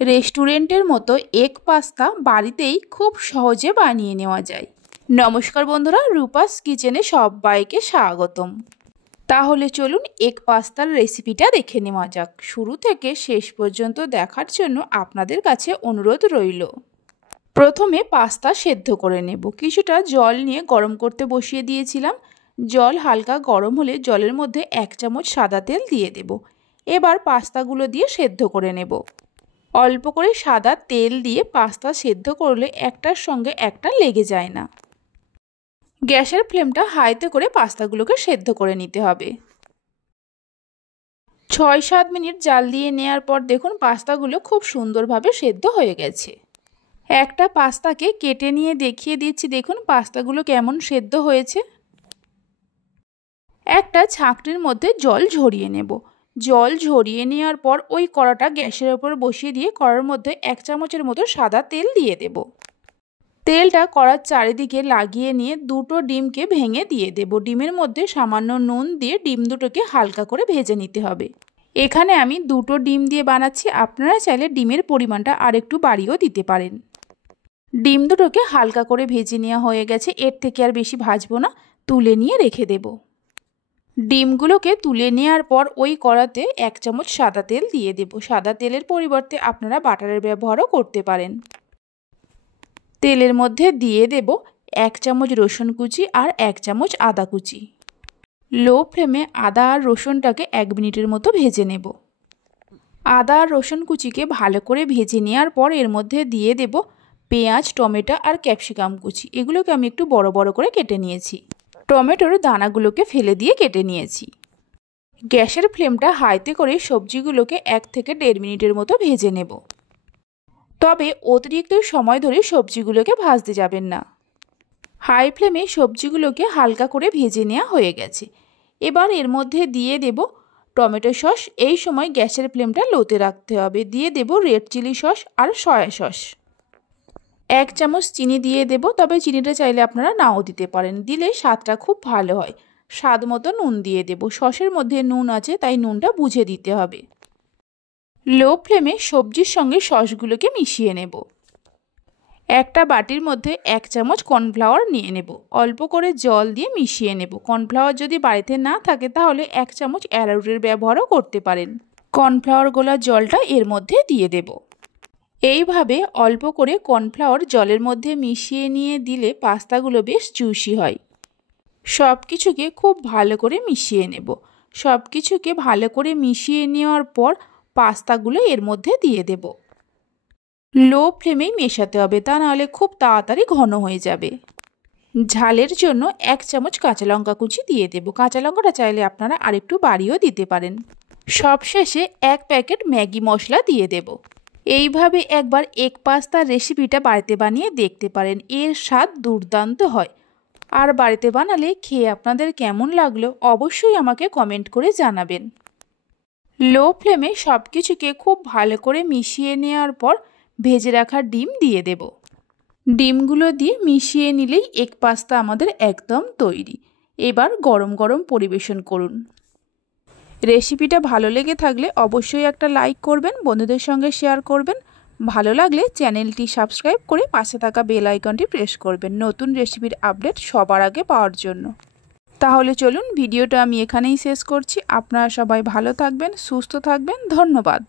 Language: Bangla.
রেস্টুরেন্টের মতো এগ পাস্তা বাড়িতেই খুব সহজে বানিয়ে নেওয়া যায়। নমস্কার বন্ধুরা, রূপাস কিচেনে সবাইকে স্বাগতম। তাহলে চলুন এগ পাস্তার রেসিপিটা দেখে নেওয়া যাক। শুরু থেকে শেষ পর্যন্ত দেখার জন্য আপনাদের কাছে অনুরোধ রইল। প্রথমে পাস্তা সেদ্ধ করে নেব। কিছুটা জল নিয়ে গরম করতে বসিয়ে দিয়েছিলাম। জল হালকা গরম হলে জলের মধ্যে 1 চামচ সাদা তেল দিয়ে দেব। এবার পাস্তাগুলো দিয়ে সেদ্ধ করে নেব। অল্প করে সাদা তেল দিয়ে পাস্তা সেদ্ধ করলে একটার সঙ্গে একটা লেগে যায় না। গ্যাসের ফ্লেমটা হাইতে করে পাস্তাগুলোকে সেদ্ধ করে নিতে হবে। 6-7 মিনিট জাল দিয়ে নেওয়ার পর দেখুন পাস্তাগুলো খুব সুন্দরভাবে সেদ্ধ হয়ে গেছে। একটা পাস্তাকে কেটে নিয়ে দেখিয়ে দিচ্ছি, দেখুন পাস্তাগুলো কেমন সেদ্ধ হয়েছে। একটা ছাঁকনির মধ্যে জল ঝরিয়ে নেব। জল ঝরিয়ে নেওয়ার পর ওই কড়াটা গ্যাসের ওপর বসিয়ে দিয়ে কড়ার মধ্যে 1 চামচের মতো সাদা তেল দিয়ে দেব। তেলটা কড়ার চারিদিকে লাগিয়ে নিয়ে দুটো ডিমকে ভেঙে দিয়ে দেব। ডিমের মধ্যে সামান্য নুন দিয়ে ডিম দুটোকে হালকা করে ভেজে নিতে হবে। এখানে আমি দুটো ডিম দিয়ে বানাচ্ছি, আপনারা চাইলে ডিমের পরিমাণটা আরেকটু বাড়িয়েও দিতে পারেন। ডিম দুটোকে হালকা করে ভেজে নেওয়া হয়ে গেছে, এর থেকে আর বেশি ভাজবো না, তুলে নিয়ে রেখে দেব। ডিমগুলোকে তুলে নেওয়ার পর ওই কড়াতে 1 চামচ সাদা তেল দিয়ে দেব। সাদা তেলের পরিবর্তে আপনারা বাটারের ব্যবহারও করতে পারেন। তেলের মধ্যে দিয়ে দেব 1 চামচ রসুন কুচি আর 1 চামচ আদা কুচি। লো ফ্লেমে আদা আর রসুনটাকে 1 মিনিটের মতো ভেজে নেব। আদা আর রসুন কুচিকে ভালো করে ভেজে নেওয়ার পর এর মধ্যে দিয়ে দেব পেঁয়াজ, টমেটো আর ক্যাপসিকাম কুচি। এগুলোকে আমি একটু বড় বড় করে কেটে নিয়েছি। টমেটোর দানাগুলোকে ফেলে দিয়ে কেটে নিয়েছি। গ্যাসের ফ্লেমটা হাইতে করে সবজিগুলোকে 1 থেকে 1.5 মিনিটের মতো ভেজে নেব। তবে অতিরিক্ত সময় ধরে সবজিগুলোকে ভাজতে যাবেন না। হাই ফ্লেমে সবজিগুলোকে হালকা করে ভেজে নেওয়া হয়ে গেছে। এবার এর মধ্যে দিয়ে দেব টমেটো সস। এই সময় গ্যাসের ফ্লেমটা লোতে রাখতে হবে। দিয়ে দেব রেড চিলি সস আর সয়া সস। 1 চামচ চিনি দিয়ে দেব, তবে চিনিটা চাইলে আপনারা নাও দিতে পারেন, দিলে স্বাদটা খুব ভালো হয়। স্বাদ মতো নুন দিয়ে দেব। সসের মধ্যে নুন আছে তাই নুনটা বুঝে দিতে হবে। লো ফ্লেমে সবজির সঙ্গে সসগুলোকে মিশিয়ে নেব। একটা বাটির মধ্যে 1 চামচ কর্নফ্লাওয়ার নিয়ে নেব। অল্প করে জল দিয়ে মিশিয়ে নেব। কর্নফ্লাওয়ার যদি বাড়িতে না থাকে তাহলে 1 চামচ অ্যারারুটের ব্যবহারও করতে পারেন। কর্নফ্লাওয়ার গোলা জলটা এর মধ্যে দিয়ে দেব। এইভাবে অল্প করে কর্নফ্লাওয়ার জলের মধ্যে মিশিয়ে নিয়ে দিলে পাস্তাগুলো বেশ জুসি হয়। সব কিছুকে খুব ভালো করে মিশিয়ে নেব। সব কিছুকে ভালো করে মিশিয়ে নেওয়ার পর পাস্তাগুলো এর মধ্যে দিয়ে দেব। লো ফ্লেমেই মেশাতে হবে, তা নাহলে খুব তাড়াতাড়ি ঘন হয়ে যাবে। ঝালের জন্য 1 চামচ কাঁচা লঙ্কা কুচি দিয়ে দেব। কাঁচা লঙ্কাটা চাইলে আপনারা আরেকটু বাড়িয়েও দিতে পারেন। সবশেষে 1 প্যাকেট ম্যাগি মশলা দিয়ে দেব। এইভাবে একবার এগ পাস্তার রেসিপিটা বাড়িতে বানিয়ে দেখতে পারেন, এর স্বাদ দুর্দান্ত হয়। আর বাড়িতে বানালে খেয়ে আপনাদের কেমন লাগলো অবশ্যই আমাকে কমেন্ট করে জানাবেন। লো ফ্লেমে সব কিছুকে খুব ভালো করে মিশিয়ে নেওয়ার পর ভেজে রাখা ডিম দিয়ে দেব। ডিমগুলো দিয়ে মিশিয়ে নিলেই এগ পাস্তা আমাদের একদম তৈরি। এবার গরম গরম পরিবেশন করুন। রেসিপিটা ভালো লেগে থাকলে অবশ্যই একটা লাইক করবেন, বন্ধুদের সঙ্গে শেয়ার করবেন। ভালো লাগলে চ্যানেলটি সাবস্ক্রাইব করে পাশে থাকা বেল আইকনটি প্রেস করবেন নতুন রেসিপির আপডেট সবার আগে পাওয়ার জন্য। তাহলে চলুন ভিডিওটা আমি এখানেই শেষ করছি। আপনারা সবাই ভালো থাকবেন, সুস্থ থাকবেন। ধন্যবাদ।